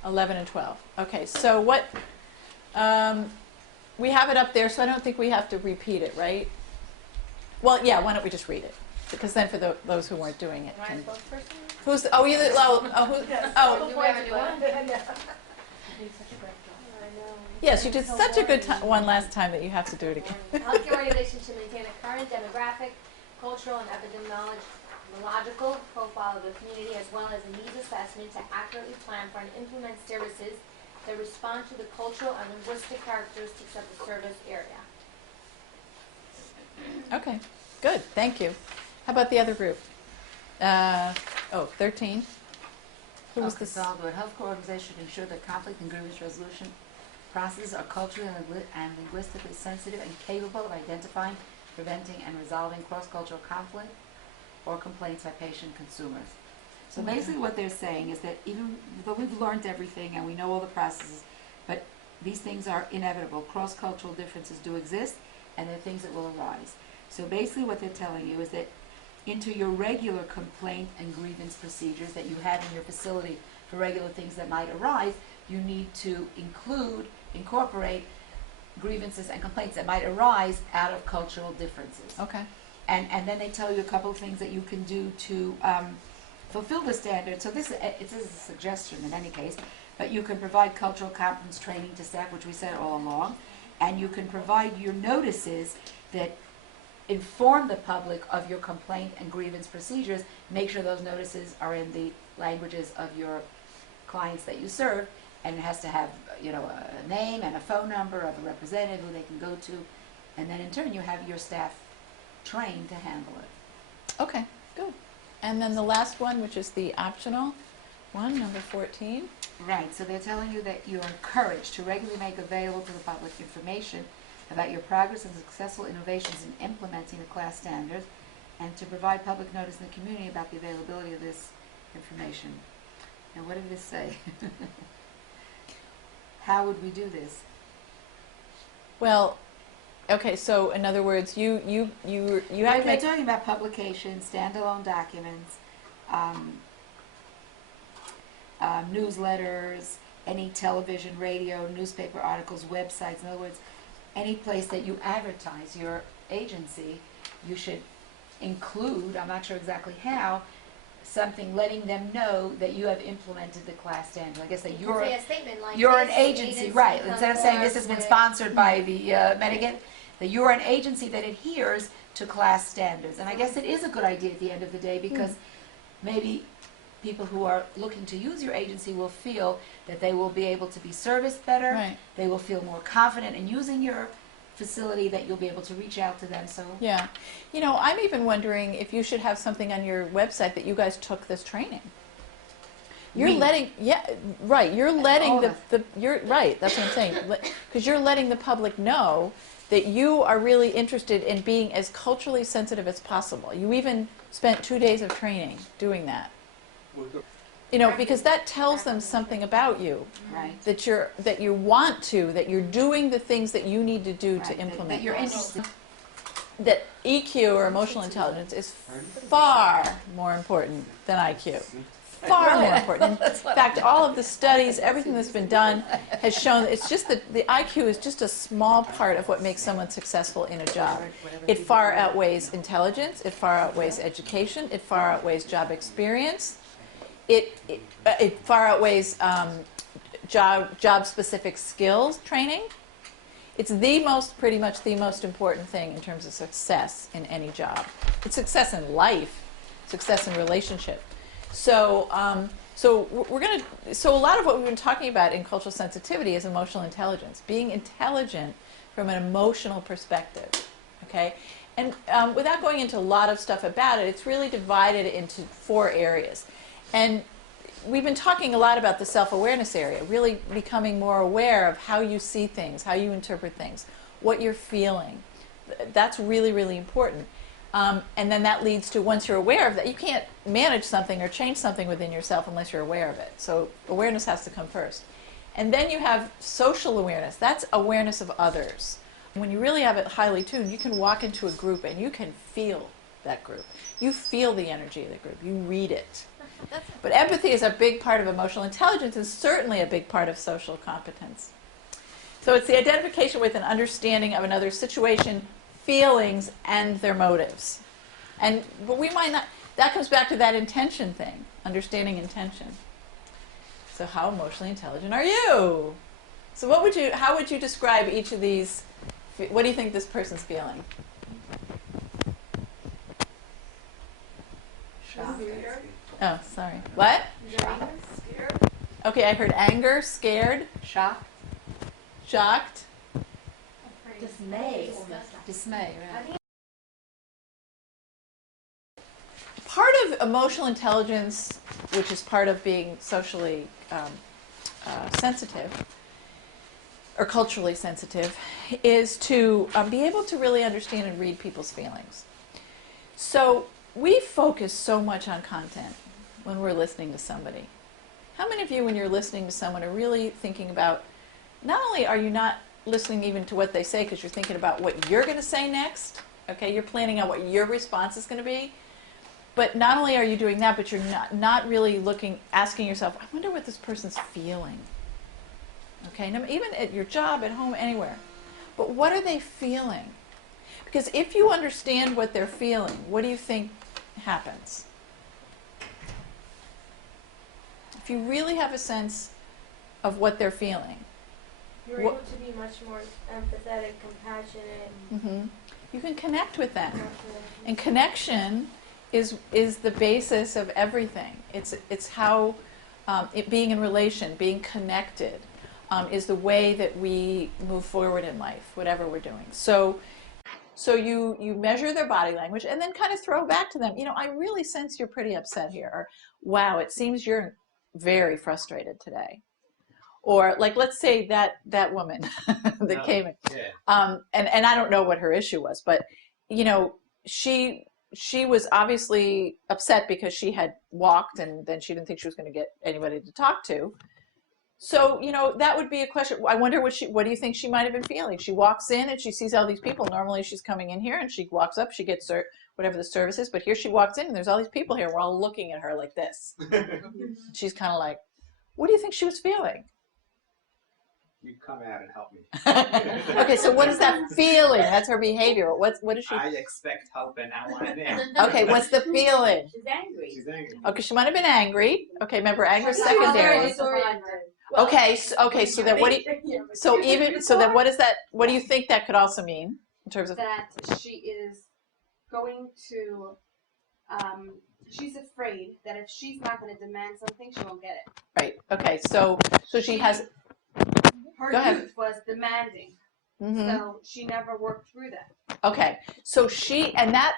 11 and 12. Okay, so what, we have it up there, so I don't think we have to repeat it, right? Well, yeah, why don't we just read it? Because then for those who weren't doing it. Am I a spokesperson? Who's, Do we have a new one? yes, you did such a good one last time that you have to do it again. Healthcare organizations should maintain a current demographic, cultural, and epidemiological profile of the community, as well as a needs assessment to accurately plan for and implement services that respond to the cultural and linguistic characteristics of the service area. Okay, good, thank you. How about the other group? 13. Who was this? A healthcare organization should ensure that conflict and grievance resolution processes are culturally and linguistically sensitive and capable of identifying, preventing, and resolving cross-cultural conflict or complaints by patient consumers. So basically what they're saying is that even though we've learned everything and we know all the processes, but these things are inevitable. Cross-cultural differences do exist, and they're things that will arise. So basically what they're telling you is that into your regular complaint and grievance procedures that you have in your facility for regular things that might arise, you need to incorporate grievances and complaints that might arise out of cultural differences. Okay. And then they tell you a couple of things that you can do to fulfill the standard. So this is a suggestion in any case, but you can provide cultural competence training to staff, which we said all along, and you can provide your notices that inform the public of your complaint and grievance procedures. Make sure those notices are in the languages of your clients that you serve, and it has to have, you know, a name and a phone number of a representative who they can go to, and then in turn you have your staff trained to handle it. Okay, good. And then the last one, which is the optional one, number 14. Right, so they're telling you that you're encouraged to regularly make available to the public information about your progress and successful innovations in implementing the CLAS standards, and to provide public notice in the community about the availability of this information. Now, what did this say? How would we do this? Well, okay, so in other words, you have to They're make... talking about publications, standalone documents, newsletters, any television, radio, newspaper articles, websites. In other words, any place that you advertise your agency, you should include, I'm not sure exactly how, something letting them know that you have implemented the CLAS standard. I guess that you're Say a statement like you're an this, agency, right? Instead of saying this has been with- sponsored by the Medicaid, that you're an agency that adheres to CLAS standards. And I guess it is a good idea at the end of the day, because maybe people who are looking to use your agency will feel that they will be able to be serviced better. Right. They will feel more confident in using your facility, that you'll be able to reach out to them. So Yeah. You know, I'm even wondering if you should have something on your website that you guys took this training. You're Me. letting, yeah, right, you're letting All the, of us. you're, right, that's what I'm saying. Because you're letting the public know that you are really interested in being as culturally sensitive as possible. You even spent 2 days of training doing that. You know, because that tells them something about you. right. That you want to, that you're doing the things that you need to do to Right, implement. that you're this. interested. That EQ, or emotional intelligence, is far more important than IQ. Far more important. In fact, all of the studies, everything that's been done has shown that it's just that the IQ is just a small part of what makes someone successful in a job. It far outweighs intelligence, it far outweighs education, it far outweighs job experience, it far outweighs job-specific skills training. It's pretty much the most important thing in terms of success in any job. It's success in life, success in relationship. So, so a lot of what we've been talking about in cultural sensitivity is emotional intelligence, being intelligent from an emotional perspective. Okay, and without going into a lot of stuff about it, it's really divided into 4 areas, and we've been talking a lot about the self-awareness area, really becoming more aware of how you see things, how you interpret things, what you're feeling. That's really, really important. And then that leads to, once you're aware of that, you can't manage something or change something within yourself unless you're aware of it. So awareness has to come first. And then you have social awareness. That's awareness of others. When you really have it highly tuned, you can walk into a group and you can feel that group. You feel the energy of the group. You read it. But empathy is a big part of emotional intelligence and certainly a big part of social competence. So it's the identification with an understanding of another's situation, feelings, and their motives. But we might not, that comes back to that intention thing, understanding intention. So how emotionally intelligent are you? So how would you describe each of these? What do you think this person's feeling? Shocked. Oh, sorry. What? Scared. Okay, I heard anger, scared, Shocked. shocked. Dismay, almost. Dismay, right. Part of emotional intelligence, which is part of being socially sensitive, or culturally sensitive, is to be able to really understand and read people's feelings. So we focus so much on content. when we're listening to somebody? How many of you, when you're listening to someone, are really thinking about, not only are you not listening even to what they say because you're thinking about what you're going to say next, okay, you're planning out what your response is going to be, but not only are you doing that, but you're not really asking yourself, I wonder what this person's feeling. Okay, now, even at your job, at home, anywhere. But what are they feeling? Because if you understand what they're feeling, what do you think happens? If you really have a sense of what they're feeling, You're able to be much more empathetic, compassionate. you can connect with them. And connection is the basis of everything. It's how being in relation, being connected, is the way that we move forward in life, whatever we're doing. So you measure their body language and then kind of throw back to them, I really sense you're pretty upset here. Or, wow, it seems you're very frustrated today. Or like, let's say that woman that came in, and I don't know what her issue was, but she was obviously upset because she had walked and then she didn't think she was going to get anybody to talk to. So, that would be a question. I wonder what do you think she might have been feeling? She walks in and she sees all these people. Normally she's coming in here and she walks up, she gets whatever the service is, but here she walks in and there's all these people here. We're all looking at her like this. She's kind of like, what do you think she was feeling? You come out and help me. Okay, so what is that feeling? That's her behavior. What is she? I expect help and I want it now. Okay, what's the feeling? She's angry. She's angry. Okay, she might have been angry. Okay, remember, anger's secondary. Okay, so then what do you, so then what is that, what do you think that could also mean in terms of? That she is going to, she's afraid that if she's not going to demand something, she won't get it. Right, okay, so she has, Her Go ahead. youth was demanding, so she never worked through that. okay, so and that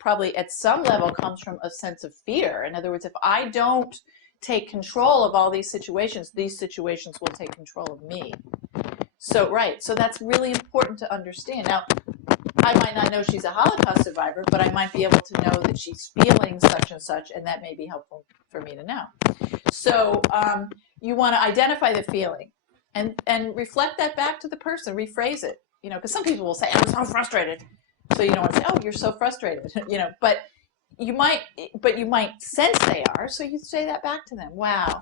probably at some level comes from a sense of fear. In other words, if I don't take control of all these situations will take control of me. So, right, so that's really important to understand. Now, I might not know she's a Holocaust survivor, but I might be able to know that she's feeling such and such, and that may be helpful for me to know. So, you want to identify the feeling and reflect that back to the person, rephrase it, because some people will say, I'm so frustrated. So you don't want to say, oh, you're so frustrated, but you might sense they are, so you say that back to them. Wow,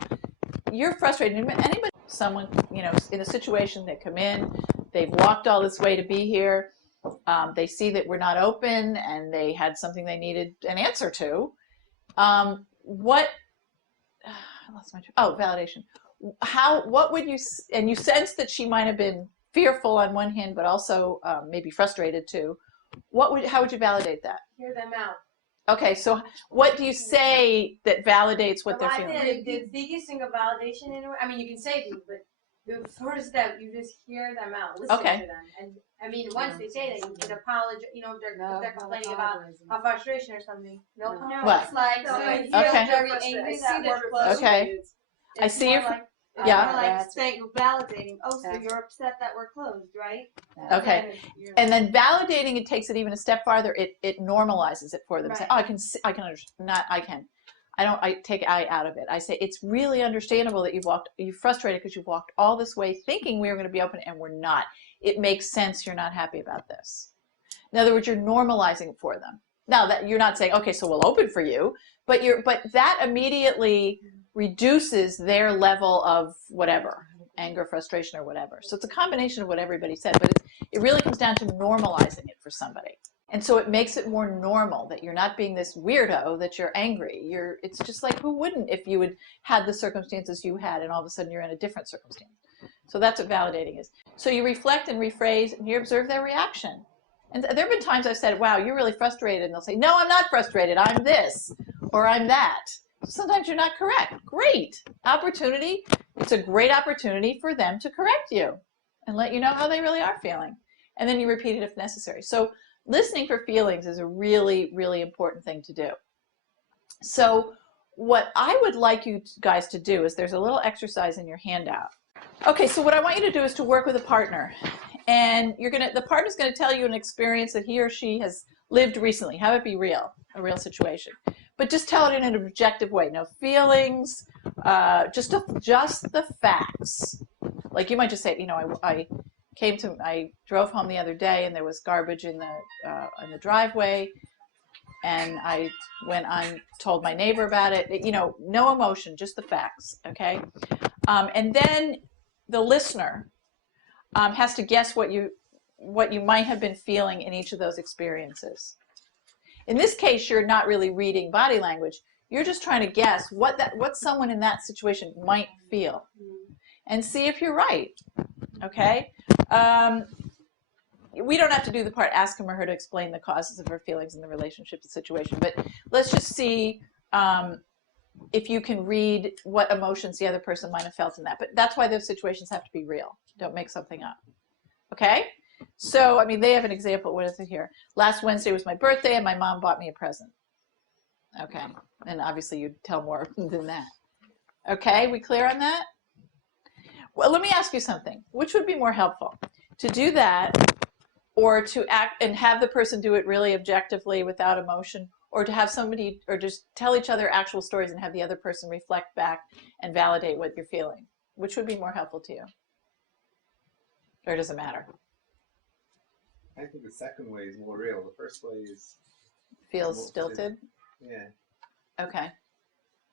you're frustrated. Someone, in a situation, they come in, they've walked all this way to be here, they see that we're not open, and they had something they needed an answer to. I lost my train. Oh, validation. What would you, and you sense that she might have been fearful on one hand, but also maybe frustrated too. How would you validate that? Hear them out. Okay, so what do you say that validates what they're I feeling? think the biggest thing of validation, you can say things, but the first step, you just hear them out, listen to them, and once they say that, you can apologize. If they're complaining about a frustration or something. No, What? it's like Okay. very angry that we're close. Okay. I see your. Yeah. Validating. Oh, so you're upset that we're closed, right? Okay. And then validating, it takes it even a step farther. It normalizes it for them. Right. Say, oh, I can understand. Not I can. I take I out of it. I say it's really understandable that you're frustrated because you've walked all this way thinking we were going to be open and we're not. It makes sense you're not happy about this. In other words, you're normalizing it for them. Now that you're not saying, okay, so we'll open for you, but that immediately reduces their level of whatever, anger, frustration, or whatever. So it's a combination of what everybody said, but it really comes down to normalizing it for somebody. And so it makes it more normal that you're not being this weirdo, that you're angry. It's just like, who wouldn't if you had the circumstances you had and all of a sudden you're in a different circumstance. So that's what validating is. So you reflect and rephrase and you observe their reaction. And there have been times I've said, wow, you're really frustrated. And they'll say, no, I'm not frustrated. I'm this or I'm that. Sometimes you're not correct. Great opportunity. It's a great opportunity for them to correct you and let you know how they really are feeling. And then you repeat it if necessary. So listening for feelings is a really, really important thing to do. So what I would like you guys to do is there's a little exercise in your handout. Okay, so what I want you to do is to work with a partner. And the partner's going to tell you an experience that he or she has lived recently. Have it be real, a real situation. but just tell it in an objective way. No feelings, just the facts. Like you might just say, I drove home the other day and there was garbage in the driveway, and I went on, told my neighbor about it. No emotion, just the facts. Okay, and then the listener has to guess what you might have been feeling in each of those experiences. In this case, you're not really reading body language. You're just trying to guess what someone in that situation might feel, and see if you're right. Okay. We don't have to do the part ask him or her to explain the causes of her feelings in the relationship situation, but let's just see if you can read what emotions the other person might have felt in that. But that's why those situations have to be real. Don't make something up. Okay? So, I mean, they have an example. What is it here? Last Wednesday was my birthday, and my mom bought me a present. Okay. And obviously you'd tell more than that. Okay? We clear on that? Well, let me ask you something. Which would be more helpful? To do that, or to act and have the person do it really objectively without emotion, or to have somebody, or just tell each other actual stories and have the other person reflect back and validate what you're feeling? Which would be more helpful to you? Or does it matter? I think the second way is more real. The first way is... Feels stilted? Yeah. Okay.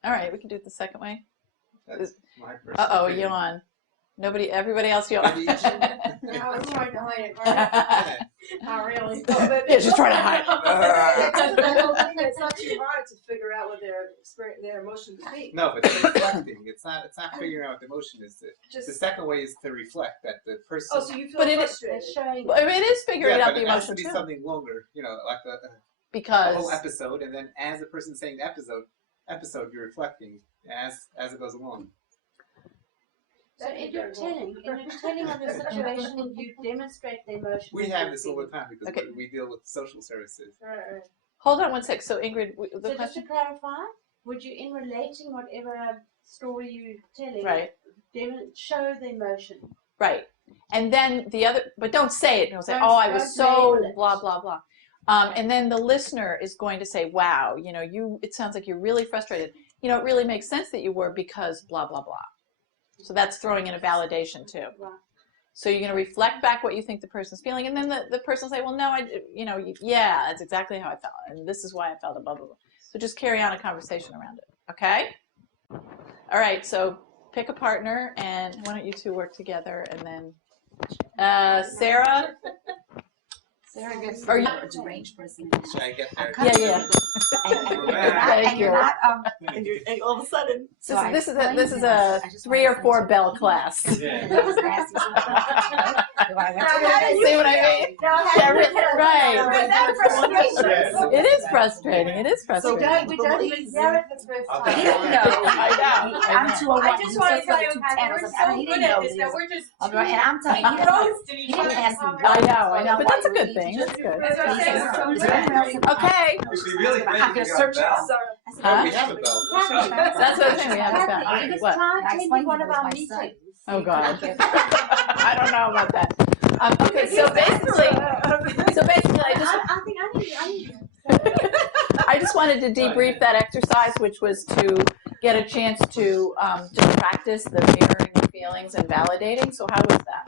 All right, we can do it the second way. That's my personal Uh-oh, opinion. yawn. Everybody else yawn. Maybe you should- I was trying to hide it, right? Not really. Yeah, she's trying to hide. It's not too hard to figure out what their emotions be. No, but it's reflecting. It's not figuring out what the emotion is. The Just second way is to reflect that the person. oh, so you feel But it is- frustrated. It's showing. Well, it is figuring yeah, out but the it has emotion to be too. something longer. Like a Because whole episode, and then as the person's saying the episode, you're reflecting as it goes along. So in your telling of the situation, you demonstrate the emotion. We have this all the time because Okay. we deal with social services. Right. hold on one sec. So Ingrid, the So just question, to clarify, would you, in relating whatever story you're telling, right? show the emotion? Right. And then the other, but don't say it. Don't say, Don't- oh, I don't was so label it. blah, blah, blah. And then the listener is going to say, wow, it sounds like you're really frustrated. It really makes sense that you were because blah, blah, blah. So that's throwing in a validation too. Right. So you're going to reflect back what you think the person's feeling. And then the person will say, well, no, yeah, that's exactly how I felt. And this is why I felt it, blah, blah, blah. So just carry on a conversation around it. Okay? All right. So pick a partner, and why don't you two work together, and then Sarah. Sarah gets Are you- a deranged person. Should I get there? Yeah. Thank You're you. not, And all of a sudden, So I this is explained a I just 3 or wanna 4 say bell to- class. Yeah. That was nasty. So I went to the- See what I mean? Yeah, right. It is frustrating. It is We frustrating. don't even hear it the first I'll time. take No, I know. I'm 201. I just want to tell you, Pat, we're so He good didn't at know this this. that we're just I'm right, and I'm telling you, he roasting each didn't other. ask me. I know. But that's a good thing. That's good. That's what I'm saying, we're so good at it. Okay. If we really think I'm we gonna got search a bell. it. Huh? We have a bell. That's what I'm saying. We have a bell. Because What? Clive And I attended explained one to of him it our was my son. meetings. Oh God. I don't know about that. Okay. So basically, I just wanted to debrief that exercise, which was to get a chance to just practice the mirroring of feelings and validating. So how was that?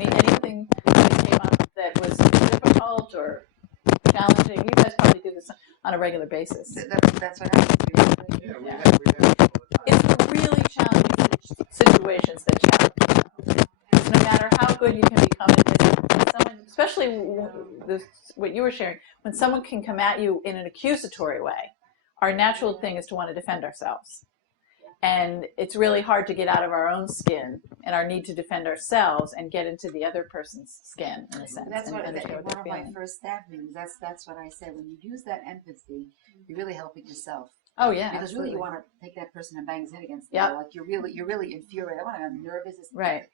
Anything that came up that was difficult or challenging? You guys probably do this on a regular basis. That's what happens. Yeah, we have people all the time. It's really challenging situations that challenge you. Because no matter how good you can become at this, someone, especially what you were sharing, when someone can come at you in an accusatory way, our natural thing is to want to defend ourselves. And it's really hard to get out of our own skin and our need to defend ourselves and get into the other person's skin, in a sense. That's and what understand one what of they're my feeling. first staff meetings. That's what I said. When you use that empathy, you're really helping yourself. Oh yeah, Because absolutely. really, you want to take that person and bang his head against the Yep. wall. Like you're really infuriated. I'm nervous. Right.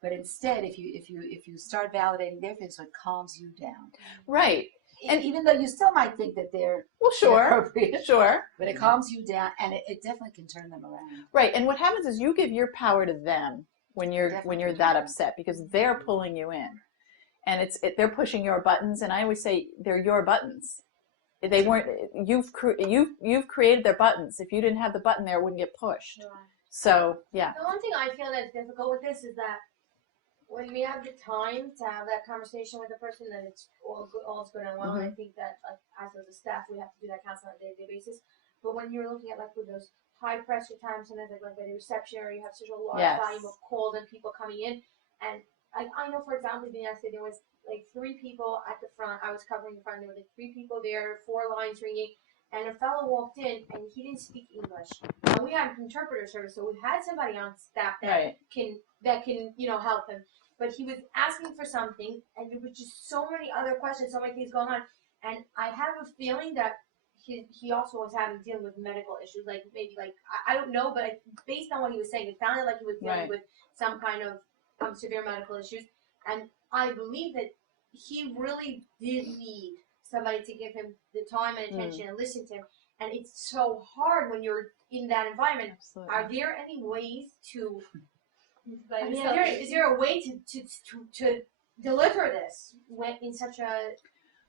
But instead, if you start validating their feelings, so it calms you down. Right. And even though you still might think that they're Well, sure, inappropriate, sure. but it calms you down, and it definitely can turn them around. Right, and what happens is you give your power to them when you're Definitely. that upset, because they're pulling you in, and they're pushing your buttons. And I always say they're your buttons. They weren't. You've created their buttons. If you didn't have the button there, it wouldn't get pushed. So yeah. The one thing I feel that's difficult with this is that when we have the time to have that conversation with the person, then it's all's good and well. And I think that, like, as a staff, we have to do that counseling on a day-to-day basis. But when you're looking at, like, with those high pressure times, sometimes like at a reception, or you have such a large volume of calls and people coming in, and I know, for example, yesterday there was like 3 people at the front. I was covering the front. There were like 3 people there, 4 lines ringing, and a fellow walked in and he didn't speak English. And we had interpreter service, so we had somebody on staff that can help him. But he was asking for something, and there was just so many other questions, so many things going on. And I have a feeling that he also was having dealing with medical issues, like maybe like I don't know, but based on what he was saying, it sounded like he was dealing with some kind of severe medical issues. And I believe that he really did need somebody to give him the time and attention and listen to him. And it's so hard when you're in that environment. Absolutely. Are there any ways to? I mean, is there a way to deliver this when in such a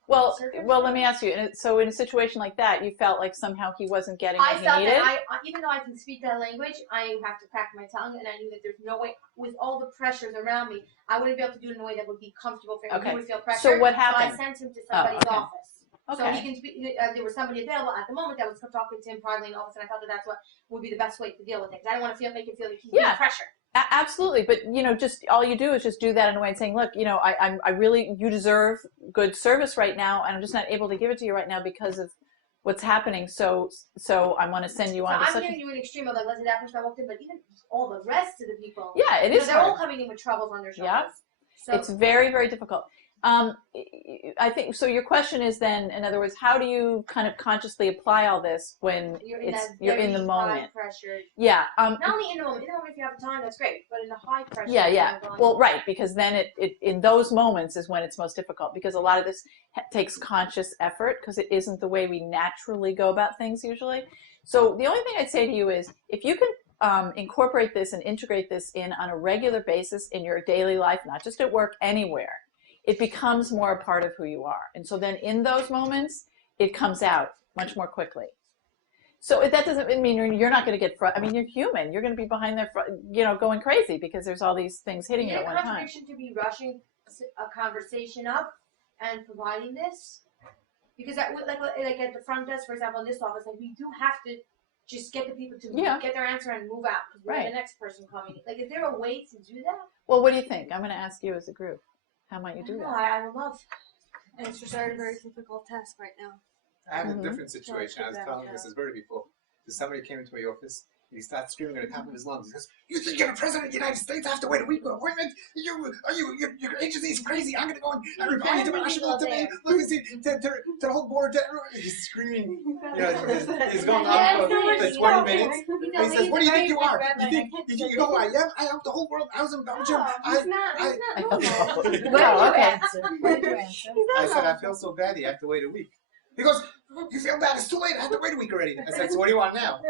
well, let me ask you. So, in a situation like that, you felt like somehow he wasn't getting what he needed? That even though I can speak that language, I have to crack my tongue, and I knew that there's no way, with all the pressures around me, I wouldn't be able to do it in a way that would be comfortable for him. Okay. He would feel pressure. So what happened? So I sent him to somebody's office. Okay. So he can speak. There was somebody available at the moment that was talking to him privately in the office, and I felt that that's what would be the best way to deal with it. Because I don't want to make him feel like he's being pressured. Absolutely, but just all you do is just do that in a way and saying, look, I really, you deserve good service right now, and I'm just not able to give it to you right now because of what's happening. So I want to send you on. So I'm giving you an extreme of like, let's say that person walked in, but even all the rest of the people, it is. They're all coming in with troubles on their shoulders. Yeah, so it's very, very difficult. I think so. Your question is then, in other words, how do you kind of consciously apply all this when you're in the moment? High pressure. Yeah. Not only in the moment. In the moment, if you have the time, that's great. But in the high pressure. Yeah. Well, right, because then it in those moments is when it's most difficult, because a lot of this takes conscious effort because it isn't the way we naturally go about things usually. So the only thing I'd say to you is if you can incorporate this and integrate this in on a regular basis in your daily life, not just at work, anywhere, it becomes more a part of who you are. And so then in those moments, it comes out much more quickly. So that doesn't mean you're not going to get, I mean, you're human. You're going to be behind there, going crazy because there's all these things hitting you at one time. Contradiction to be rushing a conversation up and providing this? Because like at the front desk, for example, in this office, like we do have to just get the people to get their answer and move out because we're the next person coming. Like, is there a way to do that? Well, what do you think? I'm going to ask you as a group. How might you do that? I would love. And it's just a very difficult task right now. I have a different situation. I was telling Mrs. Bird before. Somebody came into my office. And he starts screaming at the top of his lungs. He goes, "You think you're the president of the United States? I have to wait a week for an appointment? Your agency is crazy. I'm going to go and report you to national to me. Look and see to the whole board." He's screaming. He's going on for 20 minutes. And he says, "What do you think you are? You know who I am? I helped the whole world. I was in Belgium. He's not normal. Well, okay. I said, "I feel so bad. You have to wait a week." He goes, "You feel bad? It's too late. I have to wait a week already." I said, "So what do you want now?"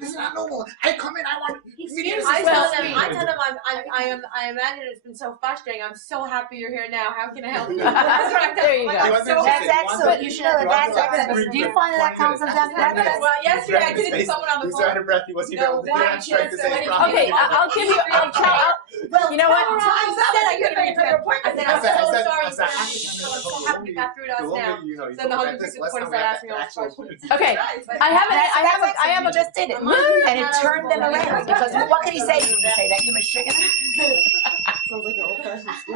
This is not normal. I come in. I want immediate I tell them I imagine it's been so frustrating. I'm so happy you're here now. How can I help you? That's what I tell There you go. That's excellent. You should know that's excellent. Do you find that comes down to that? Well, yesterday I did it to someone on the phone. He's out of breath. He wasn't able to demonstrate the same problem. Okay, I'll give you. You know what? I said I couldn't make your appointment. I said I'm so sorry. I'm so happy you got through to us now. Then the whole person started asking all these questions. Okay, I have a just did it, and it turned them around. Because what did he say? Did he say that you were chicken?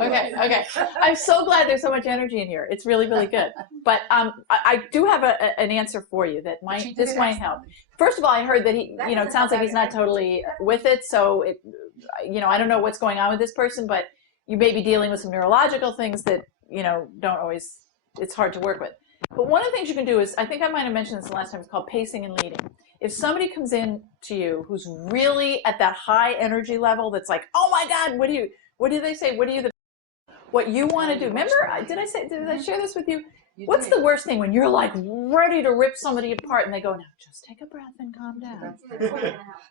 Okay. I'm so glad there's so much energy in here. It's really, really good. But I do have an answer for you that might help. First of all, I heard that he, it sounds like he's not totally with it. So I don't know what's going on with this person, but you may be dealing with some neurological things that don't always. It's hard to work with. But one of the things you can do is, I think I might have mentioned this the last time, it's called pacing and leading. If somebody comes in to you who's really at that high energy level that's like, oh my God, what do they say? What you want to do? Remember, did I share this with you? What's the worst thing when you're like ready to rip somebody apart and they go, now just take a breath and calm down.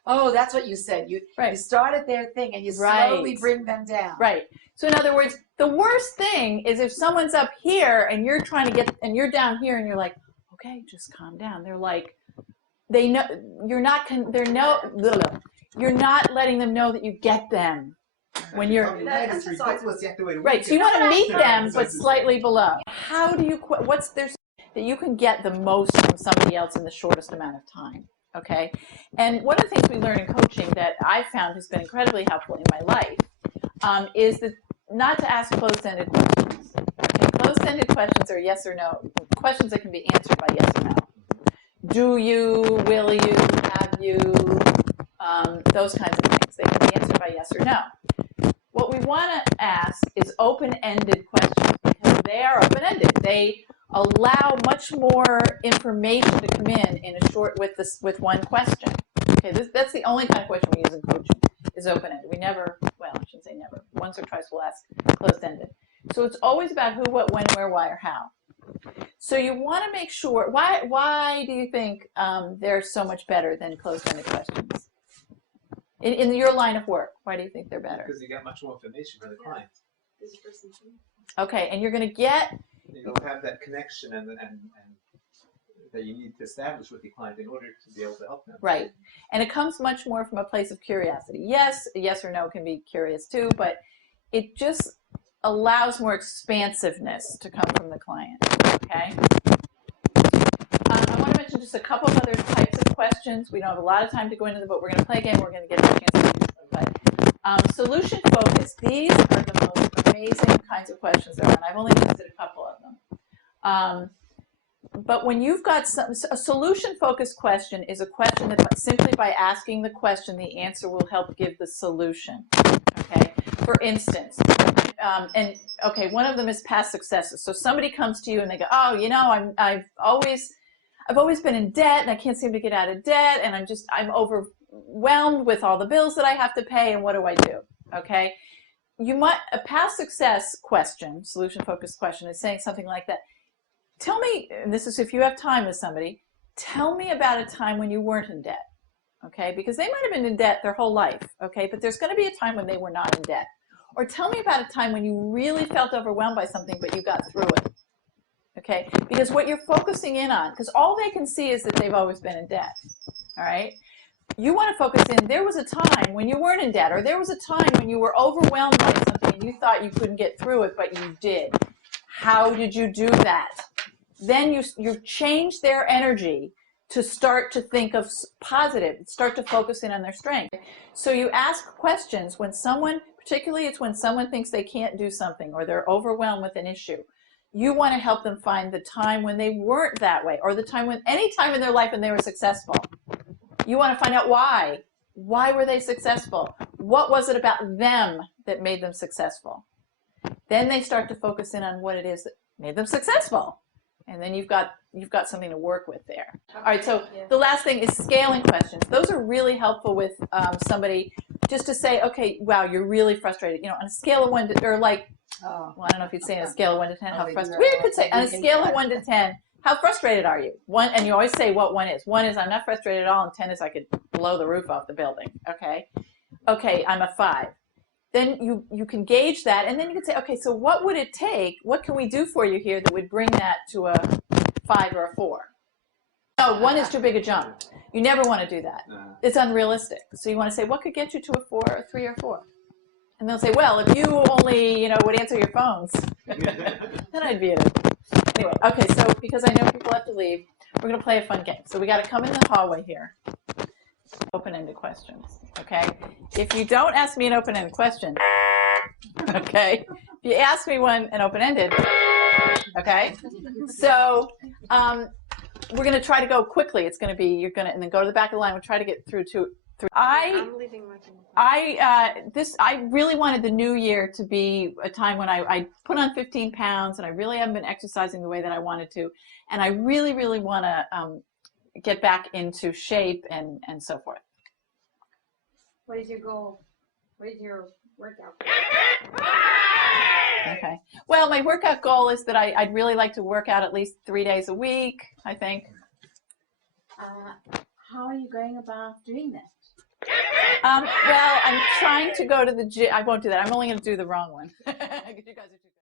Oh, that's what you said. You started their thing and you slowly bring them down. Right. So in other words, the worst thing is if someone's up here and you're trying to and you're down here and you're like, okay, just calm down. They're like, they know you're not. You're not letting them know that you get them. When you're right, so you want to meet them, but slightly below. How do you? What's there that you can get the most from somebody else in the shortest amount of time? Okay, and one of the things we learn in coaching that I found has been incredibly helpful in my life is that not to ask closed-ended questions. Okay, closed-ended questions are yes or no questions that can be answered by yes or no. Do you? Will you? Have you? Those kinds of things. They can be answered by yes or no. What we want to ask is open-ended questions because they are open-ended. They allow much more information to come in a short with one question. Okay, that's the only kind of question we use in coaching is open-ended. We never, well, I shouldn't say never. Once or twice we'll ask closed-ended. So it's always about who, what, when, where, why, or how. So you want to make sure. Why do you think they're so much better than closed-ended questions? In your line of work, why do you think they're better? Because you get much more information for the client. Okay, and you're going to get. You'll have that connection and that you need to establish with the client in order to be able to help them. Right, and it comes much more from a place of curiosity. Yes, a yes or no can be curious too, but it just allows more expansiveness to come from the client. Okay. I want to mention just a couple of other types of questions. We don't have a lot of time to go into them, but we're going to play a game. We're going to get a chance to do them. But solution focused, these are the most amazing kinds of questions there are, and I've only listed a couple of them. But when you've got a solution focused question is a question that simply by asking the question, the answer will help give the solution. Okay. For instance, one of them is past successes. So somebody comes to you and they go, oh, you know, I've always been in debt and I can't seem to get out of debt and I'm overwhelmed with all the bills that I have to pay and what do I do? Okay. A past success question, solution focused question is saying something like that. Tell me, and this is if you have time with somebody, tell me about a time when you weren't in debt. Okay, because they might have been in debt their whole life, okay, but there's going to be a time when they were not in debt. Or tell me about a time when you really felt overwhelmed by something, but you got through it, okay? Because what you're focusing in on, because all they can see is that they've always been in debt, all right? You want to focus in, there was a time when you weren't in debt, or there was a time when you were overwhelmed by something and you thought you couldn't get through it, but you did. How did you do that? Then you change their energy to start to think of positive, start to focus in on their strength. So you ask questions when someone, particularly it's when someone thinks they can't do something or they're overwhelmed with an issue. You want to help them find the time when they weren't that way or the time when any time in their life when they were successful. You want to find out why. Why were they successful? What was it about them that made them successful? Then they start to focus in on what it is that made them successful. And then you've got something to work with there. All right, so the last thing is scaling questions. Those are really helpful with somebody just to say, okay, wow, you're really frustrated. You know, on a scale of 1 to, or like, well, I don't know if you'd say on a scale of 1 to 10, how frustrated. We could say on a scale of 1 to 10, how frustrated are you? 1, and you always say what 1 is. 1 is I'm not frustrated at all, and 10 is I could blow the roof off the building. Okay, okay, I'm a 5. Then you can gauge that, and then you can say, okay, so what would it take? What can we do for you here that would bring that to a 5 or a 4? No, 1 is too big a jump. You never want to do that. It's unrealistic. So you want to say, what could get you to a 4, or 3, or 4? And they'll say, well, if you only, would answer your phones, then I'd be at it. Anyway, okay, so because I know people have to leave, we're going to play a fun game. So we got to come in the hallway here. Open-ended questions, okay? If you don't ask me an open-ended question, okay? If you ask me one an open-ended, okay? So we're going to try to go quickly. It's going to be, and then go to the back of the line. We'll try to get through. I'm leaving my phone. I really wanted the new year to be a time when I put on 15 pounds and I really haven't been exercising the way that I wanted to. And I really, really want to get back into shape and so forth. What is your goal? What is your workout goal? Okay. Well, my workout goal is that I'd really like to work out at least 3 days a week, I think. How are you going about doing that? Well, I'm trying to go to the gym. I won't do that. I'm only going to do the wrong one. You guys are too